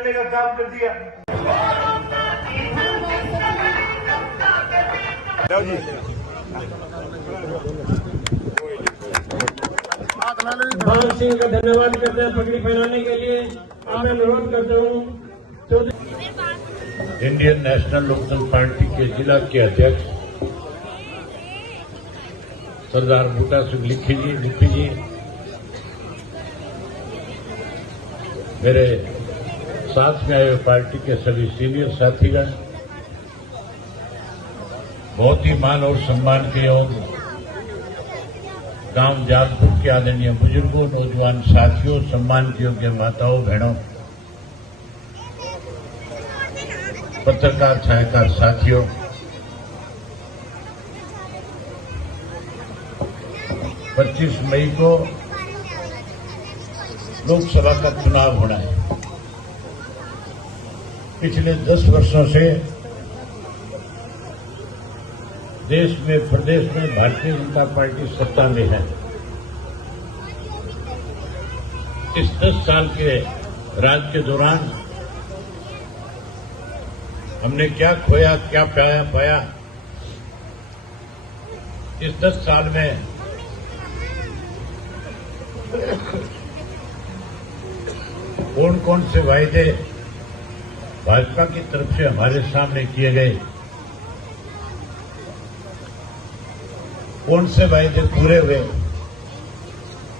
करने का काम कर दिया। भान सिंह का धन्यवाद करते हैं पगड़ी पहनाने के लिए। अब मैं अनुरोध करता हूँ इंडियन नेशनल लोकदल पार्टी के जिला के अध्यक्ष सरदार बूटा सिंह लिप्पी जी, मेरे साथ में आए पार्टी के सभी सीनियर साथीगण, बहुत ही मान और सम्मान के और गांव जालपुर के आदरणीय बुजुर्गों, नौजवान साथियों, सम्मान के योग्य माताओं, बहनों, पत्रकार छायाकार साथियों, पच्चीस मई को लोकसभा का चुनाव होना है। पिछले 10 वर्षों से देश में, प्रदेश में भारतीय जनता पार्टी सत्ता में है। इस 10 साल के राज के दौरान हमने क्या खोया, क्या पाया। इस 10 साल में कौन कौन से वायदे भाजपा की तरफ से हमारे सामने किए गए, कौन से वायदे पूरे हुए,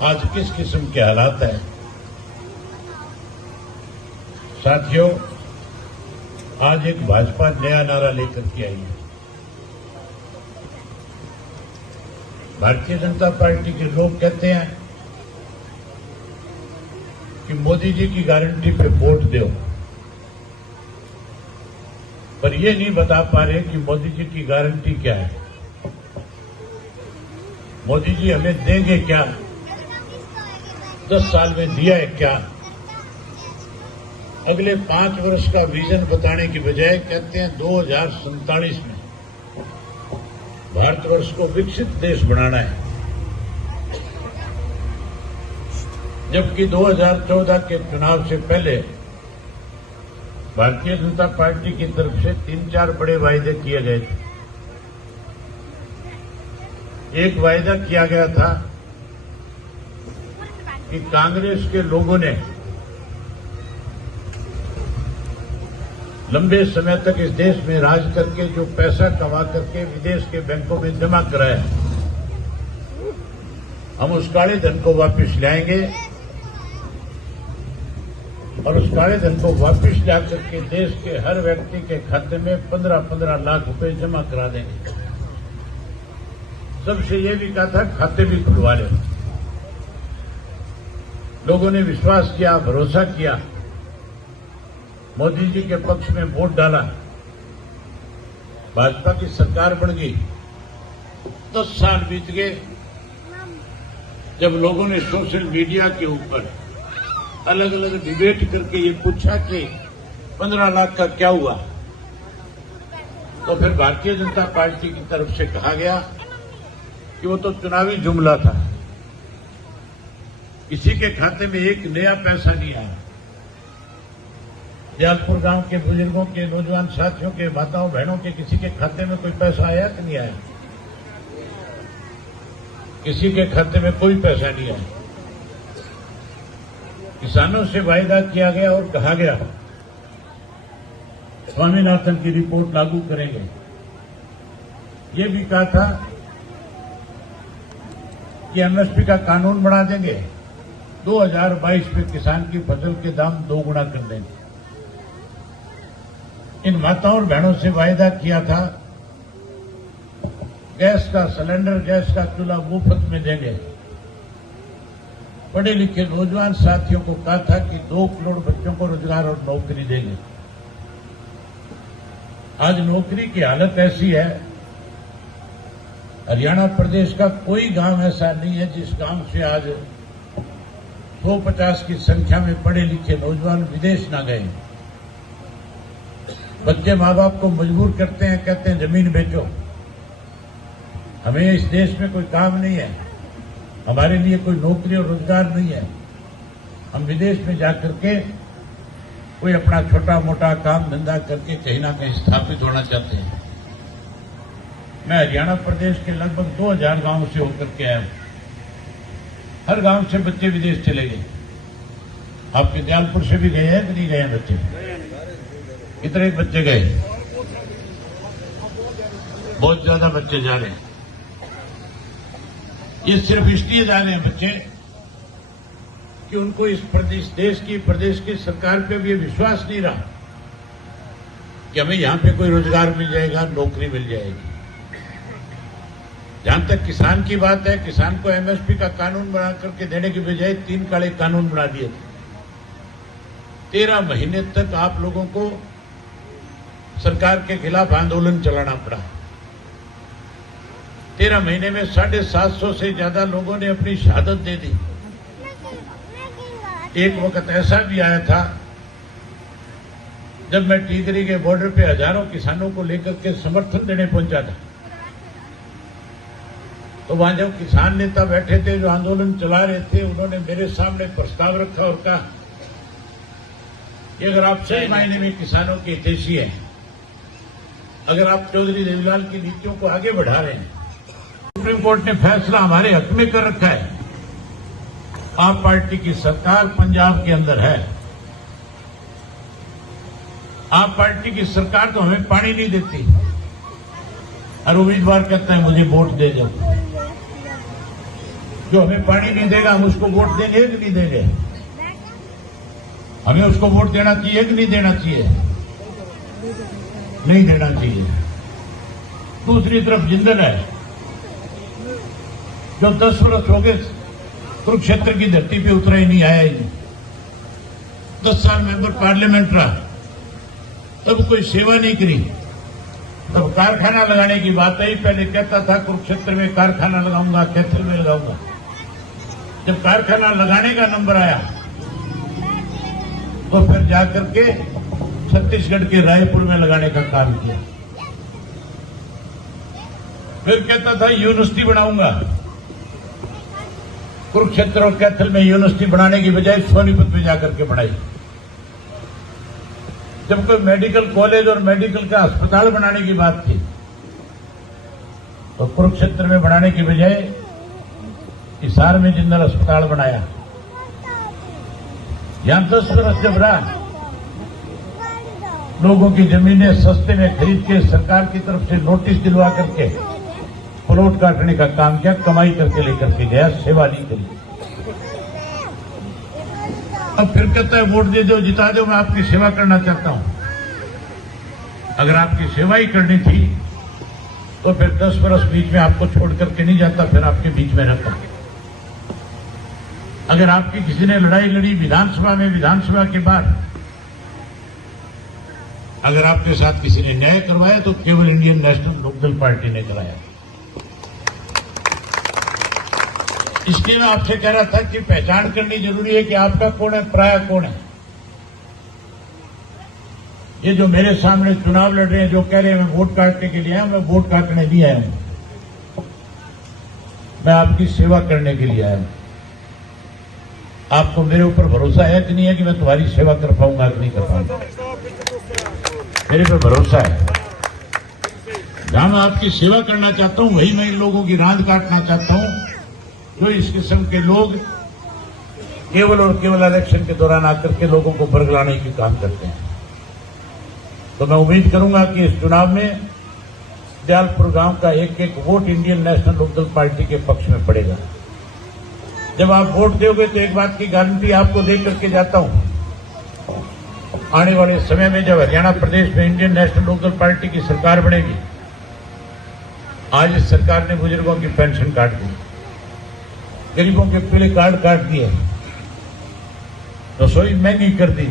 आज किस किस्म के हालात हैं। साथियों, आज एक भाजपा नया नारा लेकर के आई है। भारतीय जनता पार्टी के लोग कहते हैं कि मोदी जी की गारंटी पे वोट दो, पर ये नहीं बता पा रहे कि मोदी जी की गारंटी क्या है। मोदी जी हमें देंगे क्या, 10 साल में दिया है क्या। अगले 5 वर्ष का विजन बताने की बजाय कहते हैं 2047 में भारतवर्ष को विकसित देश बनाना है, जबकि 2014 के चुनाव से पहले भारतीय जनता पार्टी की तरफ से 3-4 बड़े वायदे किए गए थे। एक वायदा किया गया था कि कांग्रेस के लोगों ने लंबे समय तक इस देश में राज करके जो पैसा कमा करके विदेश के बैंकों में जमा कराया, हम उस काले धन को वापस लाएंगे और उस काले धन को वापस ला करके देश के हर व्यक्ति के खाते में 15-15 लाख रुपए जमा करा देंगे। सबसे ये भी कहा था खाते भी खुलवा लें। लोगों ने विश्वास किया, भरोसा किया, मोदी जी के पक्ष में वोट डाला, भाजपा की सरकार बन गई। 10 साल बीत गए जब लोगों ने सोशल मीडिया के ऊपर अलग अलग डिबेट करके ये पूछा कि 15 लाख का क्या हुआ, तो फिर भारतीय जनता पार्टी की तरफ से कहा गया कि वो तो चुनावी जुमला था, किसी के खाते में एक नया पैसा नहीं आया। जालपुर गांव के बुजुर्गों के, नौजवान साथियों के, माताओं बहनों के किसी के खाते में कोई पैसा आया कि नहीं आया? किसी के खाते में कोई पैसा नहीं आया। किसानों से वायदा किया गया और कहा गया स्वामीनाथन की रिपोर्ट लागू करेंगे। ये भी कहा था कि एमएसपी का कानून बना देंगे, 2022 में किसान की फसल के दाम 2 गुना कर देंगे। इन माताओं और बहनों से वायदा किया था गैस का सिलेंडर, गैस का चूल्हा मुफ्त में देंगे। पढ़े लिखे नौजवान साथियों को कहा था कि 2 करोड़ बच्चों को रोजगार और नौकरी देंगे। आज नौकरी की हालत ऐसी है, हरियाणा प्रदेश का कोई गांव ऐसा नहीं है जिस गांव से आज 150 की संख्या में पढ़े लिखे नौजवान विदेश ना गए। बच्चे माँ बाप को मजबूर करते हैं, कहते हैं जमीन बेचो, हमें इस देश में कोई काम नहीं है, हमारे लिए कोई नौकरी और रोजगार नहीं है, हम विदेश में जाकर के कोई अपना छोटा मोटा काम धंधा करके कहीं ना कहीं स्थापित होना चाहते हैं। मैं हरियाणा प्रदेश के लगभग 2000 गांव से होकर के आया हूं। हर गांव से बच्चे विदेश चले गए। आपके दयालपुर से भी गए हैं कि नहीं गए हैं बच्चे? कितने बच्चे गए? बहुत ज्यादा बच्चे जा रहे हैं। ये सिर्फ इसलिए जा रहे हैं बच्चे कि उनको इस प्रदेश की सरकार पे भी विश्वास नहीं रहा कि हमें यहां पे कोई रोजगार मिल जाएगा, नौकरी मिल जाएगी। जहां तक किसान की बात है, किसान को एमएसपी का कानून बना करके देने की बजाय 3 काले कानून बना दिए थे। 13 महीने तक आप लोगों को सरकार के खिलाफ आंदोलन चलाना पड़ा। 13 महीने में 750 से ज्यादा लोगों ने अपनी शहादत दे दी। एक वक्त ऐसा भी आया था जब मैं टीकरी के बॉर्डर पे हजारों किसानों को लेकर के समर्थन देने पहुंचा था, तो वहां जब किसान नेता बैठे थे जो आंदोलन चला रहे थे, उन्होंने मेरे सामने प्रस्ताव रखा और कहा कि अगर आप सही मायने में किसानों के हितैषी हैं, अगर आप चौधरी देवीलाल की नीतियों को आगे बढ़ा रहे हैं, सुप्रीम कोर्ट ने फैसला हमारे हक में कर रखा है। आप पार्टी की सरकार पंजाब के अंदर है। आप पार्टी की सरकार तो हमें पानी नहीं देती और उम्मीदवार कहता है मुझे वोट दे दो। जो हमें पानी नहीं देगा हम उसको वोट देंगे कि नहीं देंगे? हमें उसको वोट देना चाहिए कि नहीं देना चाहिए? नहीं देना चाहिए। दूसरी तरफ जिंदल है जो 10 वर्ष हो गए कुरुक्षेत्र की धरती पे उतरा ही नहीं, आया ही नहीं। 10 साल मेंबर पार्लियामेंट रहा, तब कोई सेवा नहीं करी। तब कारखाना लगाने की बात आई, पहले कहता था कुरुक्षेत्र में कारखाना लगाऊंगा, कैथल में लगाऊंगा। जब कारखाना लगाने का नंबर आया तो फिर जाकर के छत्तीसगढ़ के रायपुर में लगाने का काम किया। फिर कहता था यूनिवर्सिटी बनाऊंगा। कुरुक्षेत्र और कैथल में यूनिवर्सिटी बनाने की बजाय सोनीपत में जाकर के बढ़ाई। जब कोई मेडिकल कॉलेज और मेडिकल का अस्पताल बनाने की बात थी तो कुरुक्षेत्र में बनाने की बजाय हिसार में जिंदल अस्पताल बनाया। यहां 10 वर्ष जब रहा, लोगों की जमीनें सस्ते में खरीद के सरकार की तरफ से नोटिस दिलवा करके प्लॉट काटने का काम किया, कमाई करके लेकर के गया, सेवा नहीं करी। अब फिर कहता है वोट दे दो, जिता दो, मैं आपकी सेवा करना चाहता हूं। अगर आपकी सेवा ही करनी थी तो फिर 10 वर्ष बीच में आपको छोड़ करके नहीं जाता, फिर आपके बीच में रहता। अगर आपकी किसी ने लड़ाई लड़ी विधानसभा में, विधानसभा के बाद अगर आपके साथ किसी ने न्याय करवाया तो केवल इंडियन नेशनल लोकदल पार्टी ने कराया। इसलिए मैं आपसे कह रहा था कि पहचान करनी जरूरी है कि आपका कौन है, पराया कौन है। ये जो मेरे सामने चुनाव लड़ रहे हैं, जो कह रहे हैं मैं वोट काटने के लिए आया हूं, मैं वोट काटने नहीं आया हूं, मैं आपकी सेवा करने के लिए आया हूं। आपको मेरे ऊपर भरोसा है कि नहीं है कि मैं तुम्हारी सेवा कर पाऊंगा कि नहीं कर पाऊंगा? मेरे पे भरोसा है। जहां मैं आपकी सेवा करना चाहता हूं वहीं मैं इन लोगों की रांद काटना चाहता हूं जो इस किस्म के लोग केवल और केवल इलेक्शन के दौरान आकर के लोगों को बरगलाने के काम करते हैं। तो मैं उम्मीद करूंगा कि इस चुनाव में दयालपुर गांव का एक एक vote Indian National Lokdal party के पक्ष में पड़ेगा। जब आप वोट दोगे तो एक बात की गारंटी आपको दे करके जाता हूं, आने वाले समय में जब हरियाणा प्रदेश में इंडियन नेशनल लोकदल पार्टी की सरकार बनेगी, आज इस सरकार ने बुजुर्गों की पेंशन काट दी, गरीबों के पीले कार्ड काट दिए, रसोई महंगी कर दी,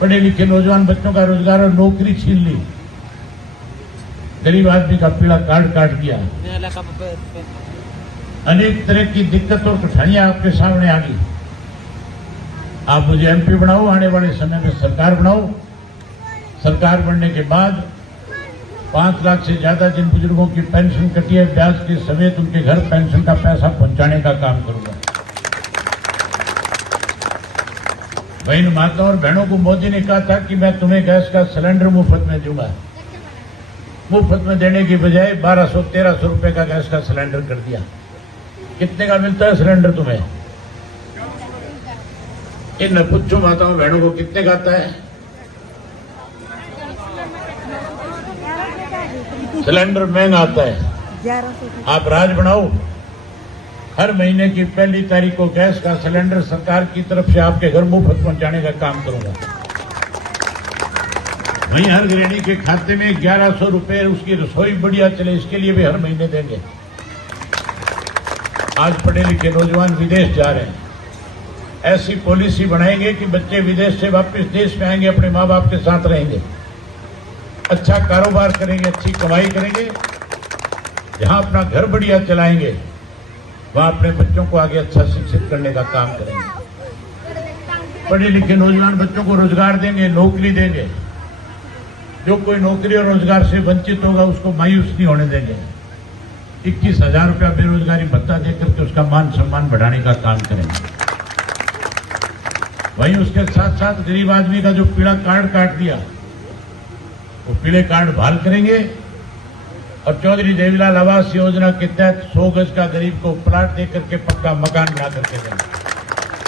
पढ़े लिखे नौजवान बच्चों का रोजगार और नौकरी छीन ली, गरीब आदमी का पीला कार्ड काट दिया। अनेक तरह की दिक्कत और कठिनाइयां आपके सामने आ गई। आप मुझे एमपी बनाओ, आने वाले समय में सरकार बनाओ। सरकार बनने के बाद 5 लाख से ज्यादा जिन बुजुर्गों की पेंशन कटी है, ब्याज के समेत उनके घर पेंशन का पैसा पहुंचाने का काम करूंगा। बहन माताओं और बहनों को मोदी ने कहा था कि मैं तुम्हें गैस का सिलेंडर मुफ्त में दूंगा। मुफ्त में देने की बजाय 1200-1300 रुपए का गैस का सिलेंडर कर दिया। कितने का मिलता है सिलेंडर तुम्हें? इन पूछो माताओं बहनों को कितने का आता है सिलेंडर? महंगा आता है। आप राज बनाओ, हर महीने की पहली तारीख को गैस का सिलेंडर सरकार की तरफ से आपके घर मुफ्त पहुंचाने का काम करूंगा। वहीं हर गृहिणी के खाते में 1100 रुपए उसकी रसोई बढ़िया चले इसके लिए भी हर महीने देंगे। आज पढ़े लिखे नौजवान विदेश जा रहे हैं, ऐसी पॉलिसी बनाएंगे कि बच्चे विदेश से वापस देश में आएंगे, अपने माँ बाप के साथ रहेंगे, अच्छा कारोबार करेंगे, अच्छी कमाई करेंगे, जहां अपना घर बढ़िया चलाएंगे वहां अपने बच्चों को आगे अच्छा शिक्षित करने का काम करेंगे। पढ़े लिखे नौजवान बच्चों को रोजगार देंगे, नौकरी देंगे। जो कोई नौकरी और रोजगार से वंचित होगा उसको मायूस नहीं होने देंगे। 21,000 रुपया बेरोजगारी भत्ता देकर के उसका मान सम्मान बढ़ाने का काम करेंगे। वहीं उसके साथ साथ गरीब आदमी का जो पीला कार्ड काट दिया वो पीले कार्ड बहाल करेंगे और चौधरी देवीलाल आवास योजना के तहत 100 गज का गरीब को प्लाट देकर के पक्का मकान बना करके देंगे।